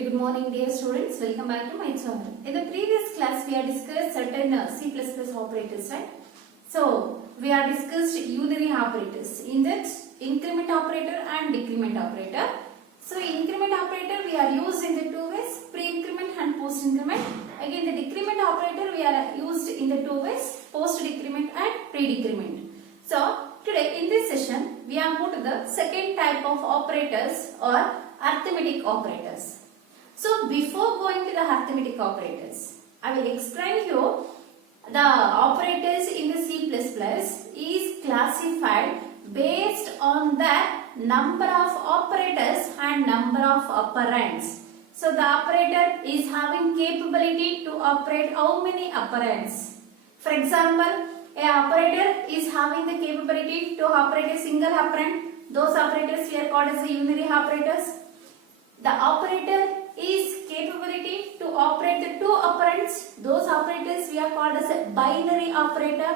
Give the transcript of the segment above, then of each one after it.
Very good morning dear students. Welcome back to my channel. In the previous class we have discussed certain C++ operators, right? So we have discussed unary operators. In that increment operator and decrement operator. So increment operator we are used in the two ways, pre-increment and post-increment. Again the decrement operator we are used in the two ways, post-decrement and pre-decrement. So today in this session we have moved to the second type of operators or arithmetic operators. So before going to the arithmetic operators, I will explain you the operators in the C++ is classified based on the number of operators and number of operands. So the operator is having capability to operate how many operands? For example, a operator is having the capability to operate a single operand. Those operators we are called as the unary operators. The operator is capability to operate the two operands. Those operators we are called as a binary operator.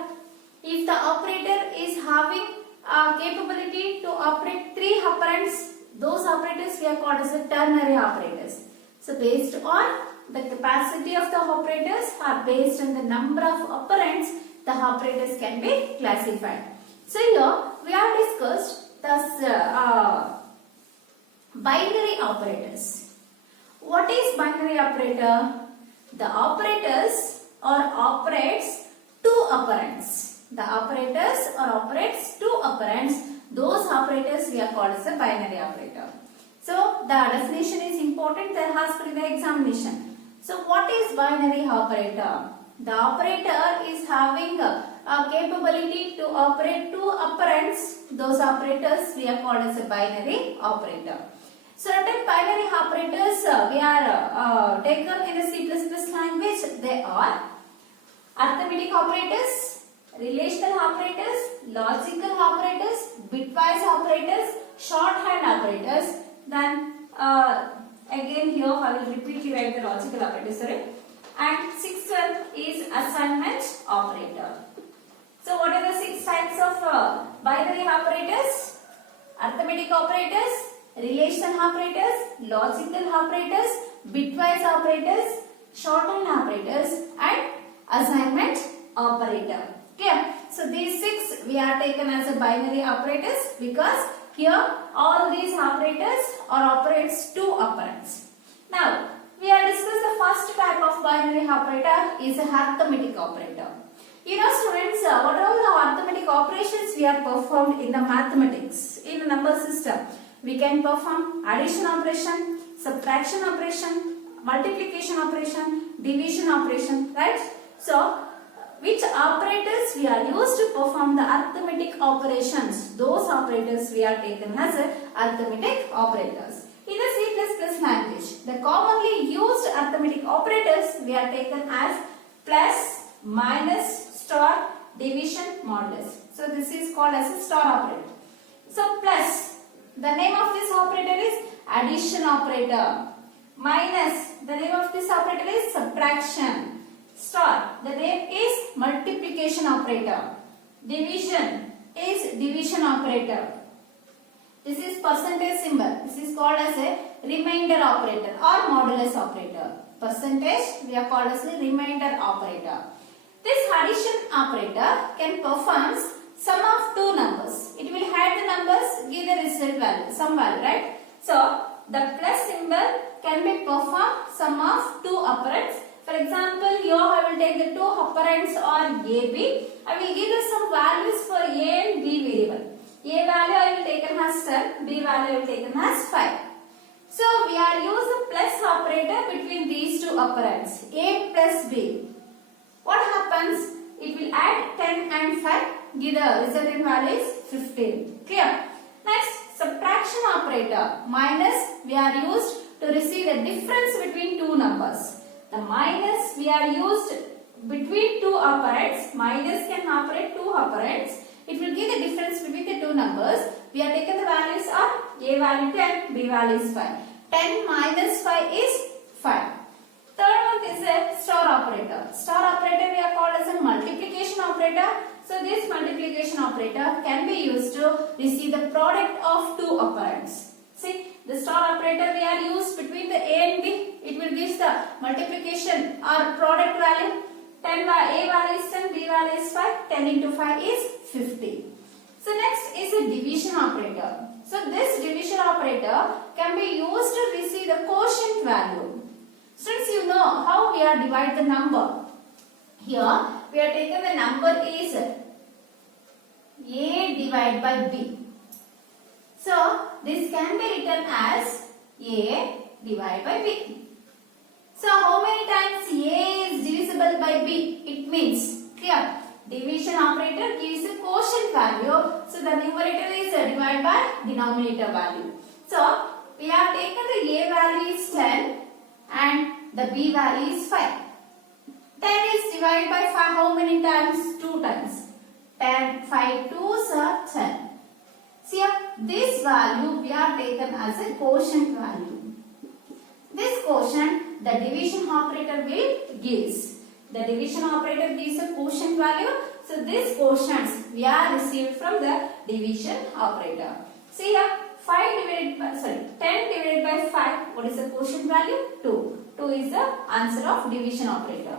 If the operator is having a capability to operate three operands, those operators we are called as a ternary operators. So based on the capacity of the operators or based on the number of operands, the operators can be classified. So here we have discussed the binary operators. What is binary operator? The operators or operates two operands. The operators or operates two operands. Those operators we are called as a binary operator. So the definition is important. There has to be the examination. So what is binary operator? The operator is having a capability to operate two operands. Those operators we are called as a binary operator. Certain binary operators we are taken in the C++ language. They are arithmetic operators, relational operators, logical operators, bitwise operators, shorthand operators. Then again here I will repeatedly write the logical operators. Sorry. And sixth one is assignment operator. So what are the six types of binary operators? Arithmetic operators, relational operators, logical operators, bitwise operators, shorthand operators and assignment operator. Okay. So these six we are taken as a binary operators because here all these operators operates two operands. Now we have discussed the first type of binary operator is a arithmetic operator. You know students, what are the arithmetic operations we have performed in the mathematics, in the number system? We can perform addition operation, subtraction operation, multiplication operation, division operation, right? So which operators we are used to perform the arithmetic operations? Those operators we are taken as arithmetic operators. In the C++ language, the commonly used arithmetic operators we are taken as plus, minus, star, division, modulus. So this is called as a star operator. So plus, the name of this operator is addition operator. Minus, the name of this operator is subtraction. Star, the name is multiplication operator. Division is division operator. This is percentage symbol. This is called as a remainder operator or modulus operator. Percentage we are called as a remainder operator. This addition operator can perform sum of two numbers. It will add the numbers, give the result value, some value, right? So the plus symbol can be performed sum of two operands. For example, here I will take the two operands or A, B. I will give you some values for A and B variable. A value I will take as 10, B value I will take as 5. So we are using plus operator between these two operands, A plus B. What happens? It will add 10 and 5, give the resultant value is 15. Clear? Next, subtraction operator. Minus we are used to receive the difference between two numbers. The minus we are used between two operands. Minus can operate two operands. It will give the difference between the two numbers. We are taken the values are A value 10, B value is 5. 10 minus 5 is 5. Third one is a star operator. Star operator we are called as a multiplication operator. So this multiplication operator can be used to receive the product of two operands. See, the star operator we are used between the A and B. multiplication or product value. 10 by A value is 10, B value is 5. 10 into 5 is 50. So next is a division operator. So this division operator can be used to receive the quotient value. Since you know how we are divide the number. Here we are taking the number is A divided by B. So this can be written as A divided by B. So how many times A is divisible by B? It means clear. Division operator gives a quotient value. So the numerator is divided by denominator value. So we have taken the A value is 10 and the B value is 5. 10 is divided by 5 how many times? 2 times. 10, 5 2s are 10. See here, this value we have taken as a quotient value. This quotient the division operator will gives. The division operator gives a quotient value. So this quotients we are received from the division operator. See here, 10 divided by 5. What is the quotient value? 2. 2 is the answer of division operator.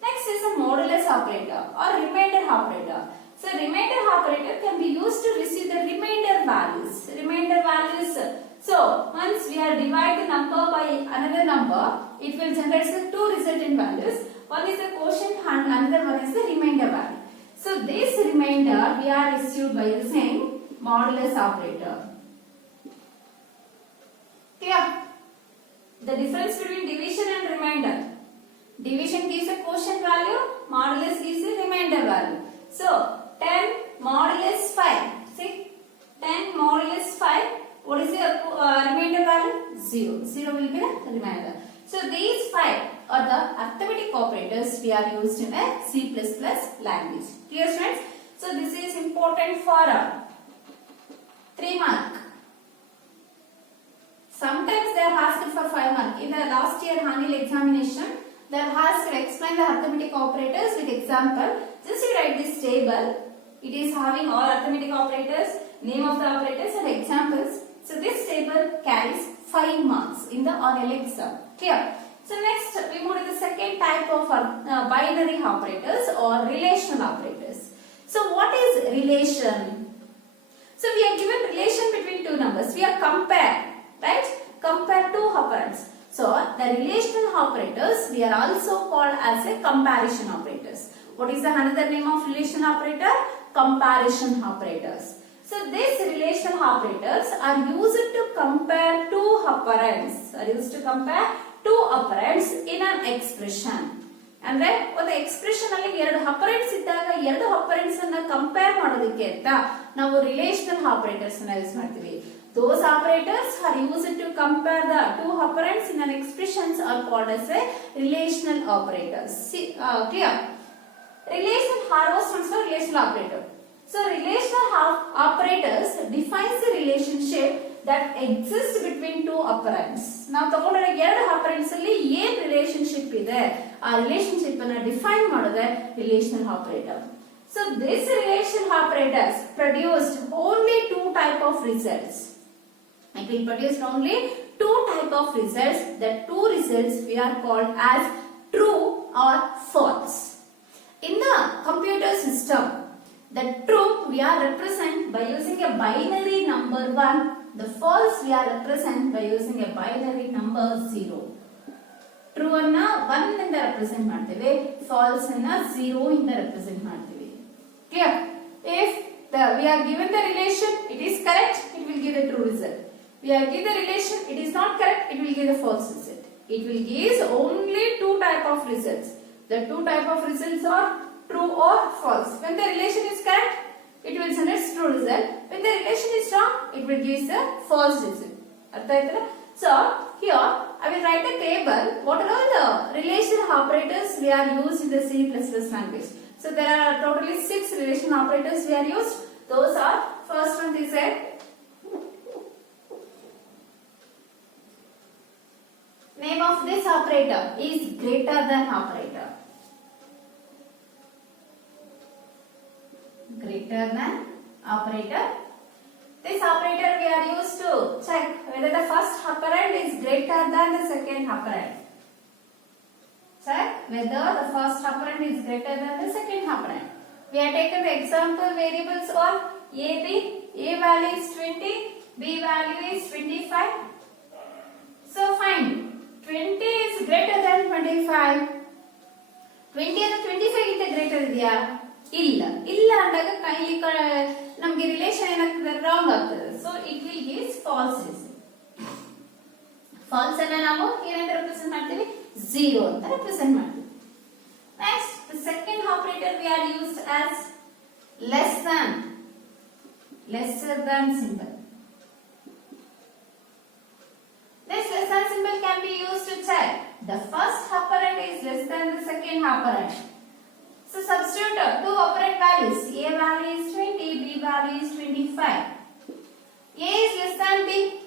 Next is a modulus operator or remainder operator. So remainder operator can be used to receive the remainder values. Remainder values. So once we are divide the number by another number, it will generate the two resultant values. One is the quotient and another one is the remainder value. So this remainder we are received by using modulus operator. Clear? The difference between division and remainder. Division gives a quotient value, modulus gives a remainder value. So 10 modulus 5. See, 10 modulus 5. What is the remainder value? 0. 0 will be the remainder. So these 5 are the arithmetic operators we are used in a C++ language. Clear friends? So this is important for 3 mark. Sometimes they are asked for 5 mark. In the last year Hanil examination, they are asked to explain the arithmetic operators with example. Just you write this table. It is having all arithmetic operators, name of the operators and examples. So this table carries 5 marks in the oral exam. Clear? So next we move to the second type of binary operators or relational operators. So what is relation? So we are given relation between two numbers. We are compare, right? Compare two operands. So the relational operators we are also called as a comparison operators. What is the another name of relational operator? Comparison operators. So these relational operators are used to compare two operands. Are used to compare two operands in an expression. And then one expression alli ಎರಡು operands ಇದ್ದಾಗ ಎರಡು operands ಅನ್ನು compare ಮಾಡೋದಕ್ಕೆ ಅಂತ ನಾವು relational operators ಅನ್ನು use ಮಾಡ್ತೀವಿ. Those operators are used to compare the two operands in an expressions are called as a relational operators. See, clear? Relational stands for relational operator. So relational operators defines the relationship that exists between two operands. ನಾವು ತಗೊಂಡಿರೋ ಎರಡು operands ಅಲ್ಲಿ ಏನು relationship ಇದೆ ಆ relationship ಅನ್ನು define ಮಾಡೋದೇ relational operator. So this relational operators produced only two type of results. It will produce only two type of results. The two results we are called as true or false. In the computer system, the true we are represent by using a binary number 1. The false we are represent by using a binary number 0. True anna 1 ಇಂದ represent ಮಾಡ್ತೇವೆ, false anna 0 ಇಂದ represent ಮಾಡ್ತೇವೆ. Clear? If we are given the relation, it is correct, it will give the true result. We are given the relation, it is not correct, it will give the false result. It will give only two type of results. The two type of results are true or false. When the relation is correct, it will generate true result. When the relation is wrong, it will give the false result. So here I will write a table. What are all the relational operators we are used in the C++ language? So there are totally 6 relational operators we are used. Those are, first one is a name of this operator is greater than operator. Greater than operator. This operator we are used to check whether the first operand is greater than the second operand. check whether the first operand is greater than the second operand. We have taken the example variables all a, b. A value is 20, b value is 25. So find 20 is greater than 25. 20 and 25 ಗಿಂತ greater ಇದೆಯಾ? ಇಲ್ಲ. ಇಲ್ಲ ಅಂದಾಗ ಇಲ್ಲಿ ನಮಗೆ relation ಏನಾಗ್ತದೆ? Wrong ಆಗ್ತದೆ. So it will give false result. False ಅನ್ನ ನಾವು ಏನಂತ ರೆಪ್ರೆಸೆಂಟ್ ಮಾಡ್ತೀವಿ? 0 ಅಂತ ರೆಪ್ರೆಸೆಂಟ್ ಮಾಡ್ತೀವಿ. Next, the second operator we are used as less than, lesser than symbol. This less than symbol can be used to check the first operand is less than the second operand. So substitute two operand values. A value is 20, B value is 25. A is less than B.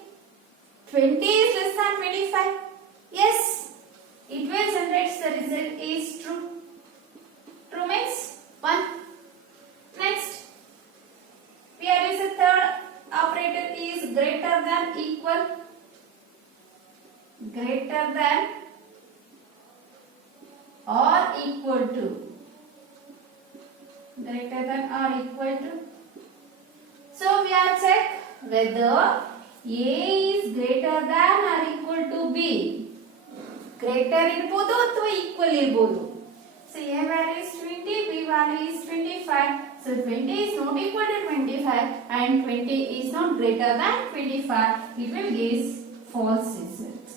20 is less than 25. Yes, it will generate the result is true. True means 1. Next, we are using third operator is greater than equal. Greater than or equal to. Greater than or equal to. So we are check whether A is greater than or equal to B. Greater irbodu ಅಥವಾ equal irbodu. So A value is 20, B value is 25. So 20 is not equal to 25 and 20 is not greater than 25. It will give false result.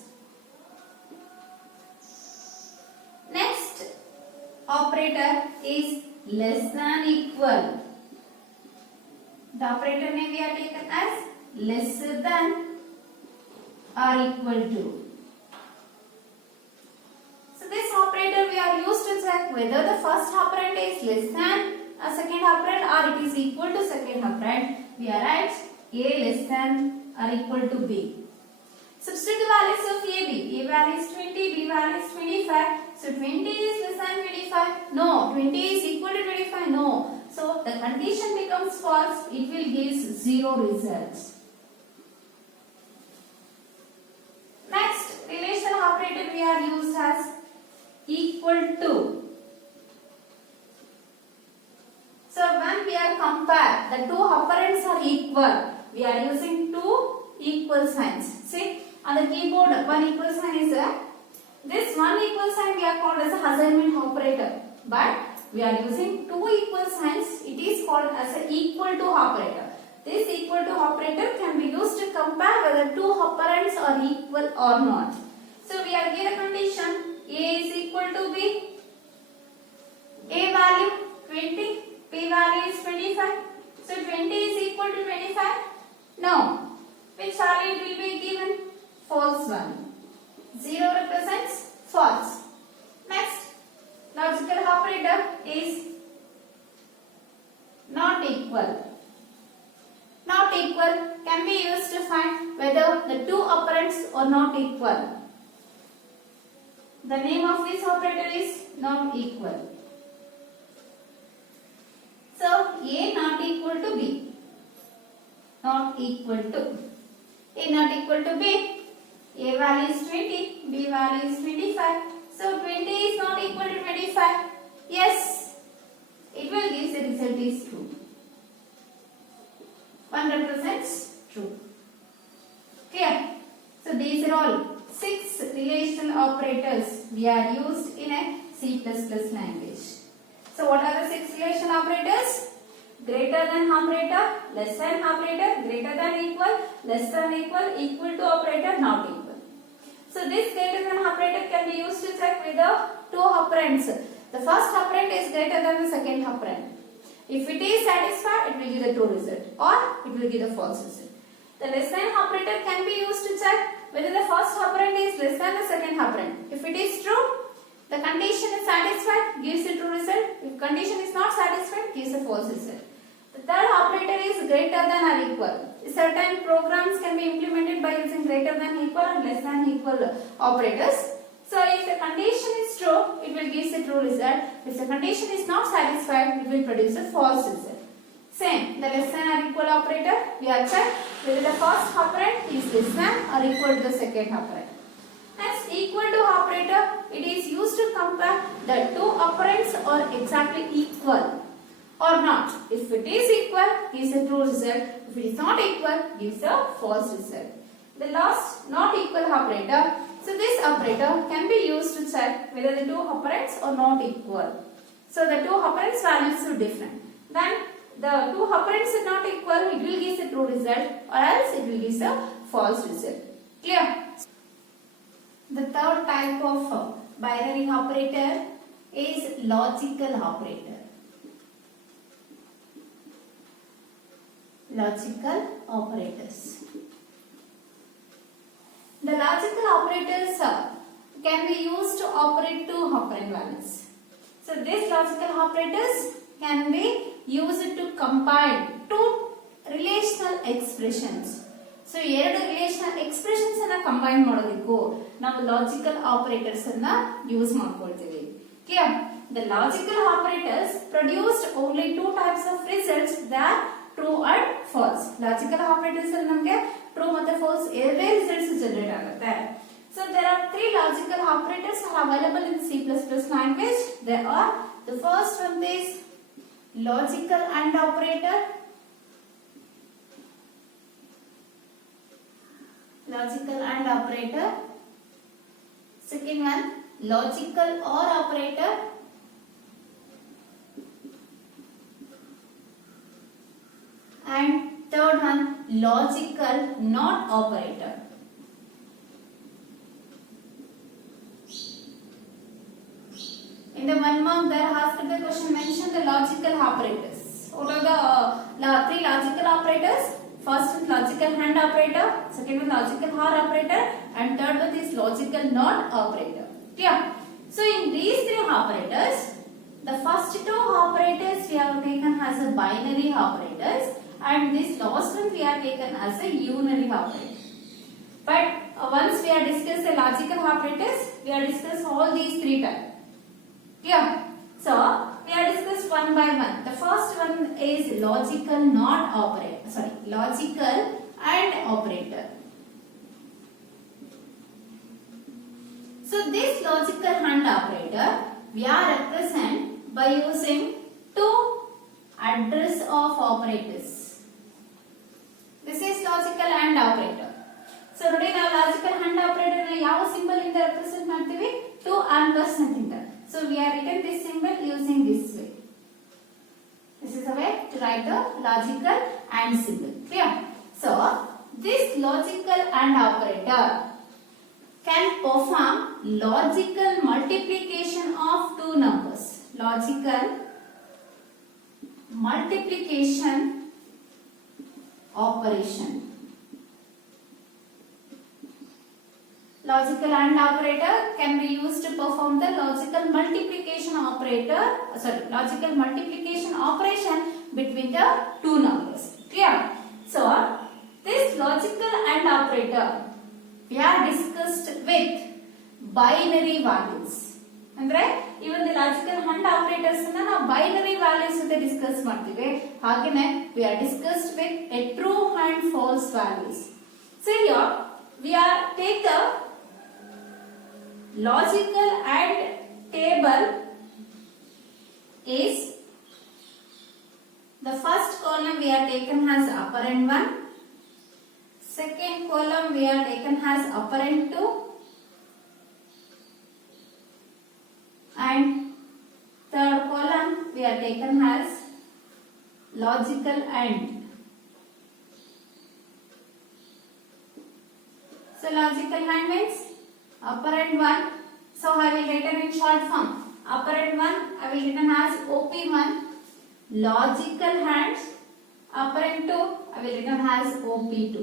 Next operator is less than equal. The operator name we have taken as lesser than or equal to. So this operator we are used to check whether the first operand is less than a second operand or it is equal to second operand. We are at A less than or equal to B. Substitute the values of A, B. A value is 20, B value is 25. So 20 is less than 25. No. 20 is equal to 25. No. So the condition becomes false. It will give 0 results. Next, relational operator we are used as equal to. So when we are compare, the two operands are equal. We are using two equal signs. See, on the keyboard, one equal sign is there. This one equal sign we are called as a assignment operator. But we are using two equal signs. It is called as an equal to operator. This equal to operator can be used to compare whether two operands are equal or not. So we are given a condition A is equal to B. A value 20, B value is 25. So 20 is equal to 25. No. Which value will be given? False value. 0 represents false. Next, logical operator is not equal. Not equal can be used to find whether the two operands are not equal. The name of this operator is not equal. So A not equal to B. Not equal to. A not equal to B. A value is 20, B value is 25. So 20 is not equal to 25. Yes, it will give the result is true. 1 represents true. Clear? So these are all 6 relational operators we are used in a C++ language. So what are the 6 relational operators? Greater than operator, less than operator, greater than equal, less than equal, equal to operator, not equal. So this greater than operator can be used to check whether two operands. The first operand is greater than the second operand. If it is satisfied, it will give the true result or it will give the false result. The less than operator can be used to check whether the first operand is less than the second operand. If it is true, the condition is satisfied, gives a true result. If condition is not satisfied, gives a false result. The third operator is greater than or equal. Certain programs can be implemented by using greater than equal and less than equal operators. So if the condition is true, it will give a true result. If the condition is not satisfied, it will produce a false result. Same, the less than or equal operator, we are check whether the first operand is less than or equal to the second operand. Next, equal to operator, it is used used to compare the two operands are exactly equal or not. If it is equal, gives a true result. If it is not equal, gives a false result. The last not equal operator. So this operator can be used to check whether the two operands are not equal. So the two operands values are different. Then the two operands are not equal, it will give a true result or else it will give a false result. Clear? The third type of binary operator is logical operator. Logical operators. The logical operators can be used to operate two operand values. So these logical operators can be used to combine two relational expressions. So ಎರಡು relational expressions ಅನ್ನು combine ಮಾಡೋದಕ್ಕೂ ನಾವು logical operators ಅನ್ನ use ಮಾಡ್ಕೊಳ್ತೀವಿ. Clear? The logical operators produced only two types of results, that true and false. Logical operators ಅಲ್ಲಿ ನಮಗೆ true ಮತ್ತೆ false ಎರಡೇ results generate ಆಗುತ್ತೆ. So there are three logical operators are available in C++ language. There are, the first one is logical AND operator. Logical AND operator. Second one, logical OR operator. And third one, logical NOT operator. In the 1 mark there after the question mention the logical operators. What are the three logical operators? First one logical AND operator, second one logical OR operator, and third one is logical NOT operator. Clear? So in these three operators, the first two operators we have taken as a binary operators, and this last one we have taken as a unary operator. But once we have discussed the logical operators, we have discussed all these three types. Clear? So we have discussed one by one. The first one is logical NOT operator. Sorry, logical AND operator. So this logical AND operator we are represent by using two address of operators. This is logical AND operator. So ನೋಡಿ ನಾವು logical AND operator ನ ಯಾವ symbol ಇಂದ represent ಮಾಡ್ತೀವಿ? 2 ampersand ಇಂದ. So we are written this symbol using this way. This is a way to write the logical AND symbol. Clear? So this logical AND operator can perform logical multiplication of two numbers. Logical multiplication operation. Logical AND operator can be used to perform the logical multiplication operation between the two numbers. Clear? So this logical AND operator we are discussed with binary values. ಅಂದ್ರೆ even the logical AND operators ಅನ್ನು ನಾವು binary values ಜೊತೆ discuss ಮಾಡ್ತೀವಿ. ಹಾಗೇನೇ we are discussed with a true and false values. So here we are take the logical AND table is the first column we are taken as operand 1, second column we are taken as operand 2, and third column we are taken as logical AND. So logical AND means operand 1. So I will write it in short form. Operand 1 I will written as OP1. Logical AND operand 2 I will written as OP2.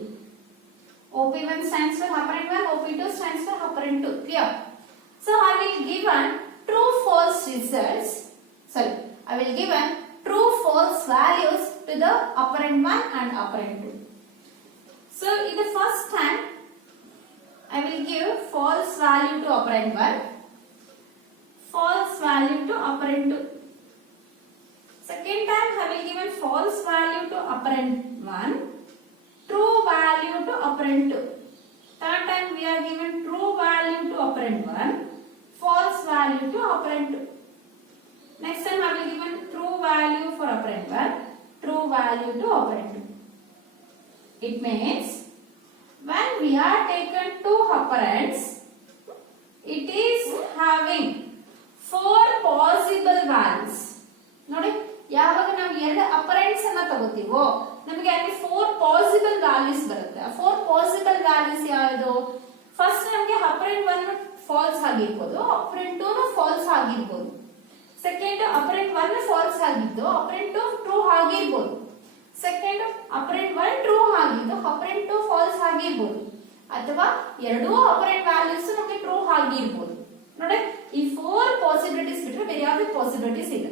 OP1 stands for operand 1, OP2 stands for operand 2. Clear? So I will given true false results. Sorry, I will given true false values to the operand 1 and operand 2. So in the first time I will give false value to operand 1, false value to operand 2. Second time I will give false value to operand 1, true value to operand 2. Third time we are given true value to operand 1, false value value to operand 2. Next time I will given true value for operand 1, true value to operand 2. It means when we are taken two operands, it is having 4 possible values. ನೋಡಿ ಯಾವಾಗ ನಾವು ಎರಡು ಅಪರೆಂಟ್ಸ್ ಅನ್ನ ತಗೋತೀವೋ ನಮಗೆ ಅಲ್ಲಿ 4 possible values ಬರುತ್ತೆ. ಆ 4 possible values ಯಾವುದು? ಫಸ್ಟ್ ನಮಗೆ ಅಪರೆಂಟ್ 1 ಫಾಲ್ಸ್ ಆಗಿರಬಹುದು, ಅಪರೆಂಟ್ 2 ಫಾಲ್ಸ್ ಆಗಿರಬಹುದು. ಸೆಕೆಂಡ್ ಅಪರೆಂಟ್ 1 ಫಾಲ್ಸ್ ಆಗಿದ್ದು ಅಪರೆಂಟ್ 2 ಟ್ರೂ ಆಗಿರಬಹುದು. ಸೆಕೆಂಡ್ ಅಪರೆಂಟ್ 1 ಟ್ರೂ ಆಗಿದ್ದು ಅಪರೆಂಟ್ 2 ಫಾಲ್ಸ್ ಆಗಿರಬಹುದು. ಅಥವಾ ಎರಡೂ ಅಪರೆಂಟ್ ವ್ಯಾಲ್ಯೂಸ್ ನಮಗೆ ಟ್ರೂ ಆಗಿರಬಹುದು. ನೋಡಿ ಈ 4 ಪಾಸಿಬಿಲಿಟೀಸ್ ಬಿಟ್ಟರೆ ಬೇರೆ ಯಾವುದೇ ಪಾಸಿಬಿಲಿಟೀಸ್ ಇಲ್ಲ.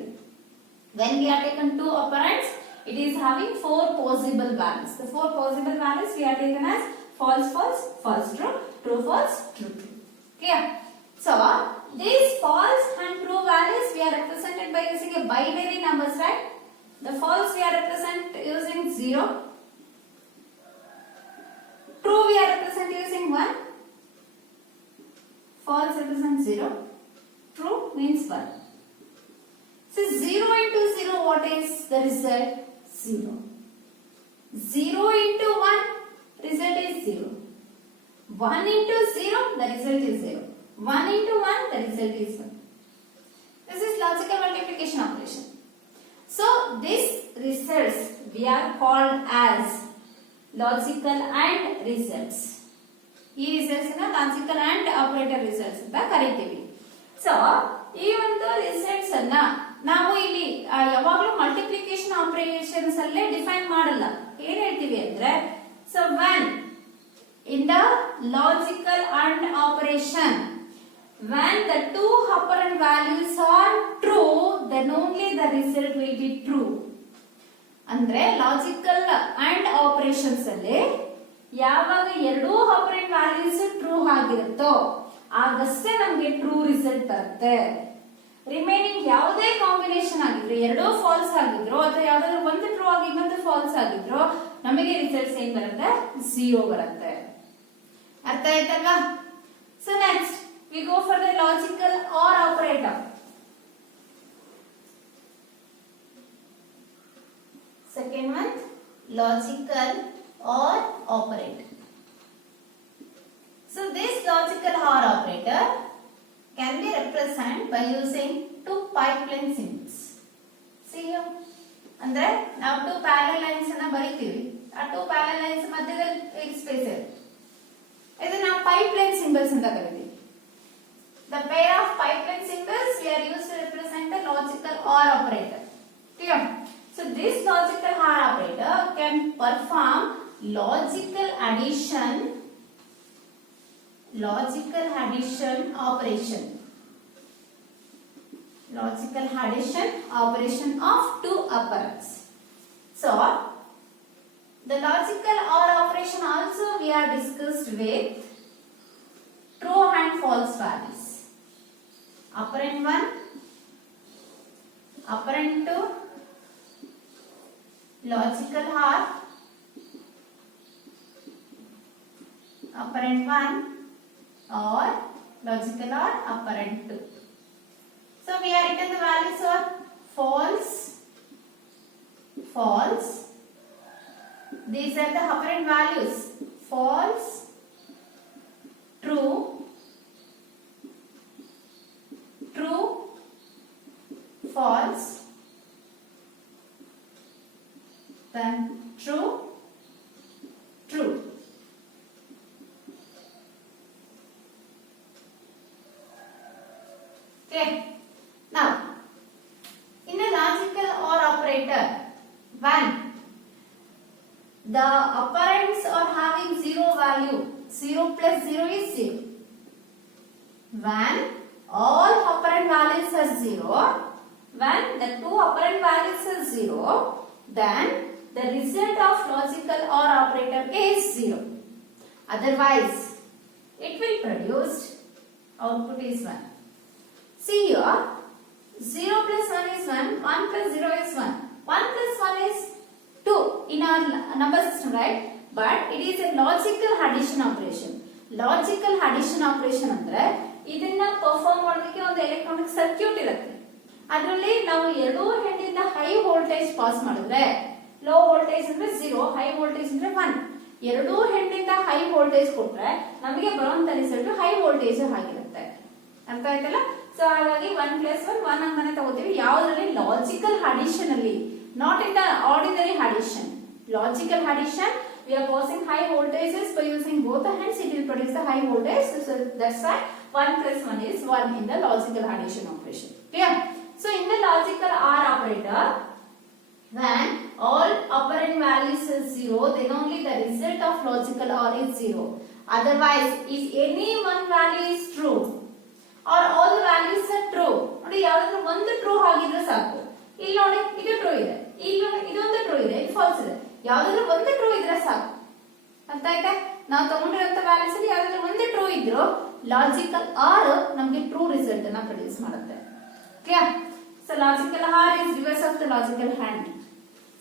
When we are taken two operands, it is having 4 possible values. The 4 possible values we are taken as false, false, false, true, true, false, true, true. Clear? So, these false and true values we are represented by using a binary numbers, right? The false we are represent using 0. True we are represent using 1. False represents 0. True means 1. So 0 into 0, what is the result? 0. 0 into 1, result is 0. 1 into 0, the result is 0. 1 into 1, the result is 1. This is logical multiplication operation. So these results we are called as logical AND results. ಈ results ಅನ್ನು logical AND operator results ಅಂತ ಕರೀತೀವಿ. So ಈ ಒಂದು results ಅನ್ನ ನಾವು ಇಲ್ಲಿ ಯಾವಾಗಲೂ ಮಲ್ಟಿಪ್ಲಿಕೇಶನ್ ಆಪರೇಷನ್ಸ್ ಅಲ್ಲೇ ಡಿಫೈನ್ ಮಾಡಲ್ಲ. ಏನ್ ಹೇಳ್ತೀವಿ ಅಂದ್ರೆ so when in the logical AND operation when the two operand values are true then only the result will be true. ಅಂದ್ರೆ ಲಾಜಿಕಲ್ AND ಆಪರೇಷನ್ಸ್ ಅಲ್ಲಿ ಯಾವಾಗ ಎರಡೂ ಆಪರೆಂಟ್ ವ್ಯಾಲ್ಯೂಸ್ ಟ್ರೂ ಆಗಿರುತ್ತೋ ಆಗಷ್ಟೇ ನಮಗೆ ಟ್ರೂ ರಿಸಲ್ಟ್ ಬರುತ್ತೆ. ರಿಮೈನಿಂಗ್ ಯಾವುದೇ ಕಾಂಬಿನೇಷನ್ ಆಗಿದ್ರು, ಎರಡೂ falls ಆಗಿದ್ರು ಅಥವಾ ಯಾವ್ದಾದ್ರು ಒಂದು ಟ್ರೂ ಆಗಿ ಇನ್ನೊಂದು ಫಾಲ್ಸ್ ಆಗಿದ್ರು ನಮಗೆ ರಿಸಲ್ಟ್ಸ್ ಏನ್ ಬರುತ್ತೆ? 0 ಬರುತ್ತೆ. ಅರ್ಥ ಆಯ್ತಲ್ವಾ? So next we go for the logical R operator. Second one logical R operator. So this logical OR operator can be represented by using two pipeline symbols. See here, ಅಂದ್ರೆ ನಾವು two parallel lines ಅನ್ನ ಬರೀತೀವಿ. ಆ two parallel lines ಮಧ್ಯದಲ್ಲಿ space ಇದೆ. ಇದನ್ನ ನಾವು pipeline symbols ಅಂತ ಕರೀತೀವಿ. The pair of pipeline symbols we are used to represent the logical OR operator. Clear? So this logical OR operator can perform logical addition operation. Logical addition operation of two operands. So the logical OR operation also we are discussed with true and false values. Operand 1, operand 2, logical OR, operand 1 or logical OR operand 2. So we are written the values of false, false. These are the operand values: false, true, true, false, then true, true. Okay. Now, in a logical OR operator, when the operands are having 0 value, 0 plus 0 is 0. When all operand values are 0, when the two operand values are 0, then the result of logical OR operator is 0. Otherwise, it will produce output is 1. See here, 0 plus 1 is 1, 1 plus 0 is 1. 1 plus 1 is 2 in our number system, right? But it is a logical addition operation. Logical addition operation andre ಇದನ್ನ perform ಮಾಡೋದಕ್ಕೆ ಒಂದು electronic circuit ಇರುತ್ತೆ. ಅದರಲ್ಲಿ ನಾವು ಎರಡೂ ಎಂಡಿಂದ high voltage pass ಮಾಡಿದ್ರೆ, low voltage ಅಂದ್ರೆ 0, high voltage ಅಂದ್ರೆ 1. ಎರಡೂ ಎಂಡಿಂದ ಹೈ ವೋಲ್ಟೇಜ್ ಕೊಟ್ರೆ ನಮಗೆ ಬರುವಂತ ರಿಸಲ್ಟ್ ಹೈ ವೋಲ್ಟೇಜ್ ಆಗಿರುತ್ತೆ. ಅರ್ಥ ಆಯ್ತಲ್ಲ? ಸೊ ಹಾಗಾಗಿ 1 + 1 1 ಅಂತಾನೆ ತಗೋತೀವಿ. ಯಾವುದರಲ್ಲಿ? ಲಾಜಿಕಲ್ ಅಡಿಷನ್ ಅಲ್ಲಿ, not in the ordinary addition. Logical addition, we are causing high voltages by using both the hands, it will produce the high voltage. So that's why 1 + 1 is 1 in the logical addition operation. Clear? So in the logical OR operator, when all operand values is 0, then only the result of logical OR is 0. Otherwise, if any one value is true or all the values are true, ನೋಡಿ ಯಾವ್ದಾದ್ರು ಒಂದು true ಆಗಿದ್ರೆ ಸಾಕು. ಇಲ್ಲಿ ನೋಡಿ ಇದು true ಇದೆ, ಇಲ್ಲಿ ನೋಡಿ ಇದೊಂದು ಟ್ರೂ ಇದೆ, ಇದು ಫಾಲ್ಸ್ ಇದೆ. ಯಾವ್ದಾದ್ರು ಒಂದು ಟ್ರೂ ಇದ್ರೆ ಸಾಕು. ಅರ್ಥ ಆಯ್ತಾ? ನಾವು ತಗೊಂಡಿರುವಂತ ವ್ಯಾಲ್ಯೂಸ್ ಅಲ್ಲಿ ಯಾವ್ದಾದ್ರು ಒಂದು ಟ್ರೂ ಇದ್ರು ಲಾಜಿಕಲ್ ಆರ್ ನಮಗೆ ಟ್ರೂ ರಿಸಲ್ಟ್ ಅನ್ನ ಪ್ರೊಡ್ಯೂಸ್ ಮಾಡುತ್ತೆ. Clear? So logical or is reverse of the logical and.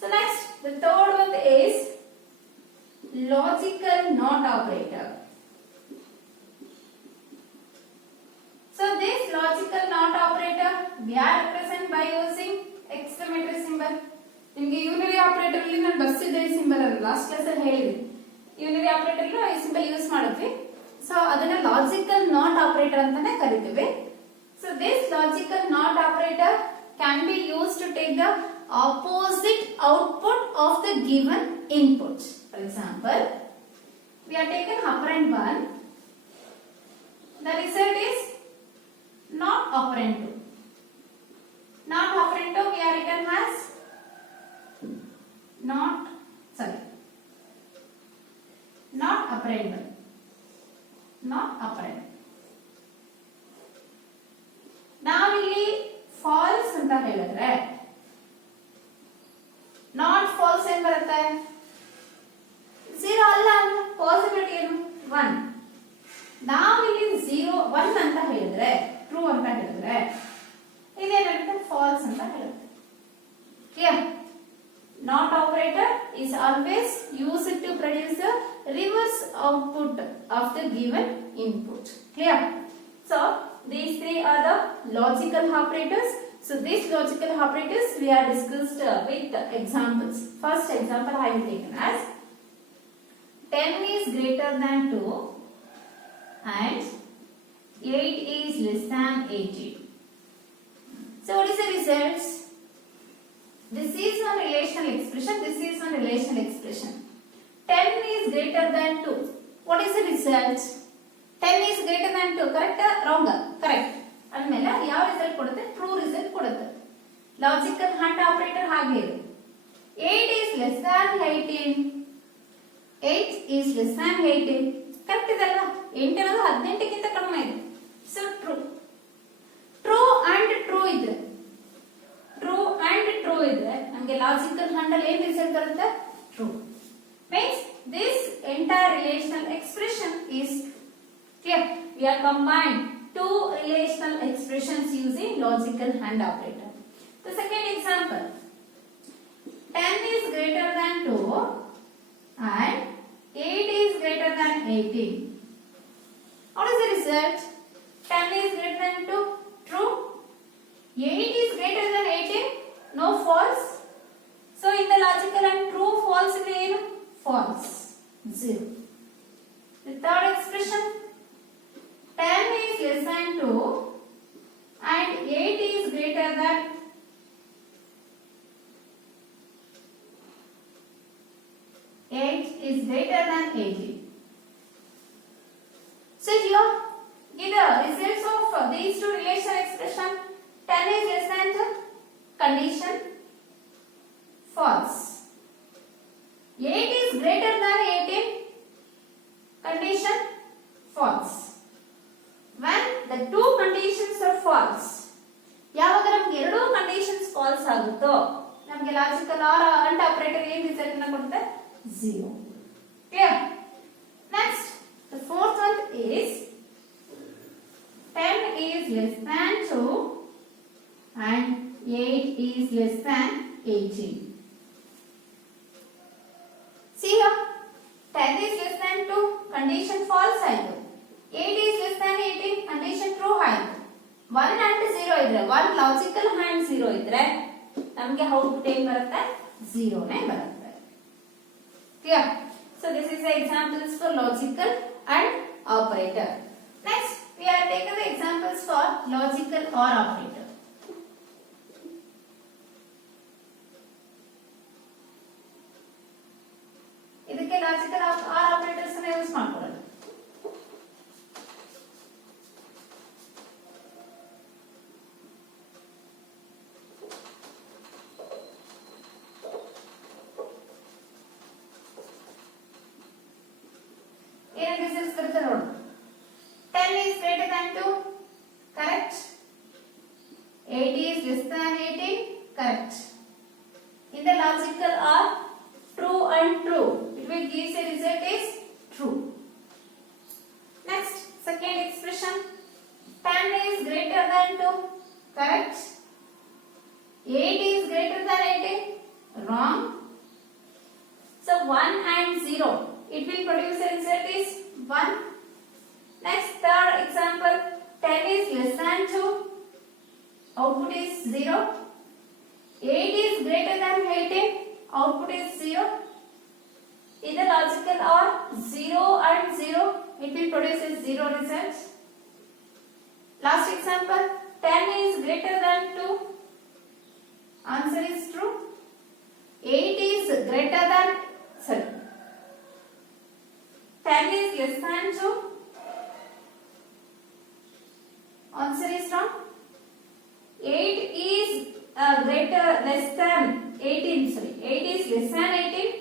So next the third one is logical not operator. So this logical not operator we are represent by using exclamatory symbol. ನಿಮಗೆ ಯೂನರಿ operator ಅಲ್ಲಿ ನಾನು ಬರ್ಸಿದ್ದೆ ಈ symbol ಅನ್ನು last class ಅಲ್ಲಿ ಹೇಳಿದೆ. ಯೂನರಿ operator ಅಲ್ಲಿ ಈ symbol use ಮಾಡಿದ್ವಿ. ಸೊ ಅದನ್ನ ಲಾಜಿಕಲ್ ನಾಟ್ ಆಪರೇಟರ್ ಅಂತಾನೆ ಕರಿತೀವಿ. So this logical not operator can be use to take the opposite output of the given input. For example, we are taken operand 1, the result is not operand 2. Not operand 2 we are written as not operand 1, not operand. ನಾವಿಲ್ಲಿ falls ಅಂತ ಹೇಳಿದ್ರೆ not falls ಏನ್ ಬರುತ್ತೆ? 0 ಅಲ್ಲ ಅಂದ್ರೆ possibility ಏನು? 1. ನಾವಿಲ್ಲಿ 0 1 ಅಂತ ಹೇಳಿದ್ರೆ ಟ್ರೂ ಅಂತ ಹೇಳಿದ್ರೆ ಇದೇನಾಗುತ್ತೆ? ಫಾಲ್ಸ್ ಅಂತ ಹೇಳುತ್ತೆ. Clear? Not operator is always used to produce the reverse output of the given input. Clear? So these three are the logical operators. So these logical operators we are discussed with examples. First example I have taken as 10 is greater than 2 and 8 is less than 18. So what is the results? This is one relational expression, this is one relational expression. 10 is greater than 2. What is the result? 10 is greater than 2. Correct or wrong? Correct. ಅಂದಮೇಲೆ ಯಾವ result ಕೊಡುತ್ತೆ? True result ಕೊಡುತ್ತೆ. Logical Hunt operator ಹಾಗೆ ಇದೆ. 8 is less than 18. 8 is less than 18. Correct ಇದೆ ಅಲ್ವಾ? 8 ಅನ್ನೋದು 18ಗಿಂತ ಕಡಿಮೆ ಇದೆ. So true. True and true ಇದ್ರೆ ನಮಗೆ ಲಾಜಿಕಲ್ ಹ್ಯಾಂಡಲ್ ಏನ್ ರಿಸಲ್ಟ್ ಬರುತ್ತೆ? True. Means this entire relational expression is clear. We are combined two relational expressions using logical AND operator. The second example, 10 is greater than 2 and 8 is greater than 18. What is the result? 10 is greater than 2, true. 8 is greater than 18, no, false. So in the logical and true false way, false, 0. The third expression, 10 is less than 2 and 8 is greater than 18. So here, give the results of these two relational expression. 10 is less than 2, condition false. 8 is greater than 18, condition false. When the two conditions are false, ಯಾವಾಗ ನಮಗೆ ಎರಡೂ conditions falls ಆಗುತ್ತೋ ನಮಗೆ logical R and operator ಏನ್ result ಅನ್ನು ಕೊಡುತ್ತೆ? 0. Clear? Next the fourth one is 10 is less than 2 and 8 is less than 18. See here, 10 is less than 2, condition false ಆಯಿತು. 8 is less than 18, condition true ಆಯಿತು. 1 and 0 ಇದ್ರೆ 1 logical and 0 ಇದ್ರೆ ನಮಗೆ output ಏನು ಬರುತ್ತೆ 0 ನೇ ಬರುತ್ತೆ. Clear? So this is the examples for logical and operator. Next we are taking the examples for logical or operator. ಇದಕ್ಕೆ ಲಾಜಿಕಲ್ or operators ಅನ್ನು ಯೂಸ್ ಮಾಡ್ಕೊಳ್ಳೋಣ. This is the road. 10 is greater than 2, correct? 8 is less than 18, correct? In the logical or true and true, it will give a result is true. Next, second expression, 10 is greater than 2, correct? 8 is greater than 18, wrong. So 1 and 0, it will produce a result is 1. Next, third example, 10 is less than 2, output is 0. 8 is greater than 18, output is 0. In the logical or 0 and 0, it will produce a 0 result. Last example, 10 is greater than 2, answer is true. 8 is greater than, 10 is less than 2, answer is wrong. 8 is less than 18, 8 is less than 18,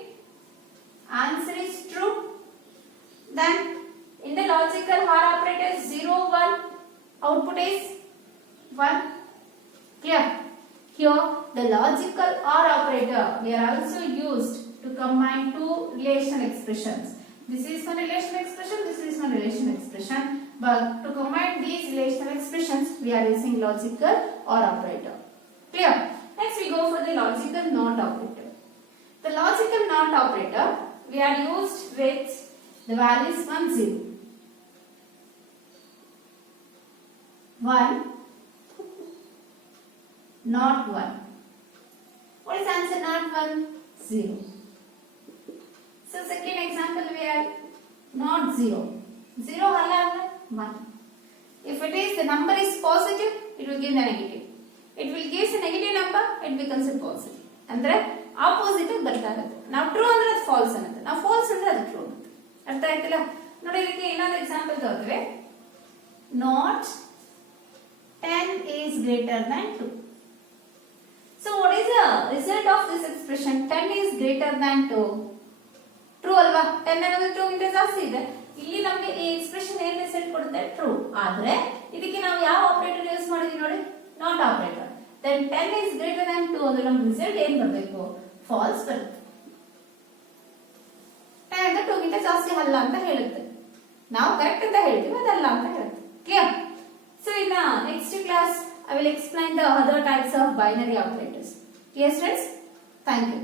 answer is true. Then in the logical or operator 0, 1, output is 1. Clear? Here the logical or operator we are also used to combine two relation expressions. This is one relation expression, this is one relation expression. But to combine these relational expressions, we are using logical or operator. Clear? Next we go for the logical not operator. The logical not operator, we are used with the values 1, 0. 1, not 1. What is answer not 1? 0. So second example we are not 0. 0 alla 1. If it is the number is positive, it will give the negative. It will give a negative number, it becomes a positive. Andre opposite ಬರ್ತಾ ಇರುತ್ತೆ. ನಾವು true ಅಂದ್ರೆ ಅದು falls ಅನ್ನುತ್ತೆ. ನಾವು falls ಅಂದ್ರೆ ಅದು true ಅನ್ನುತ್ತೆ. ಅರ್ಥ ಆಯ್ತಲ್ಲ? ನೋಡಿ ಇದಕ್ಕೆ ಇನ್ನೊಂದು ಎಕ್ಸಾಂಪಲ್ ತಗೊಂಡ್ರೆ not 10 is greater than 2. So what is the result of this expression? 10 is greater than 2. True ಅಲ್ವಾ? 10 ಅನ್ನೋದು 2 ಗಿಂತ ಜಾಸ್ತಿ ಇದೆ. ಇಲ್ಲಿ ನಮಗೆ ಈ ಎಕ್ಸ್ಪ್ರೆಷನ್ ಏನು ರಿಸಲ್ಟ್ ಕೊಡುತ್ತೆ? ಟ್ರೂ. ಆದ್ರೆ ಇದಕ್ಕೆ ನಾವು ಯಾವ ಆಪರೇಟರ್ ಯೂಸ್ ಮಾಡಿದೀವಿ ನೋಡಿ? Not operator. then 10 is greater than 2 ಅಂದ್ರೆ ನಮ್ಮ ರಿಸಲ್ಟ್ ಏನು ಬರಬೇಕು? ಫಾಲ್ಸ್ ಬರುತ್ತೆ. 10 ಅಂದ್ರೆ 2 ಗಿಂತ ಜಾಸ್ತಿ ಅಲ್ಲ ಅಂತ ಹೇಳುತ್ತೆ. ನಾವು ಕರೆಕ್ಟ್ ಅಂತ ಹೇಳ್ತೀವಿ, ಅದಲ್ಲ ಅಂತ ಹೇಳುತ್ತೆ. Clear? So in the next class I will explain the other types of binary operators. Yes friends? Thank you.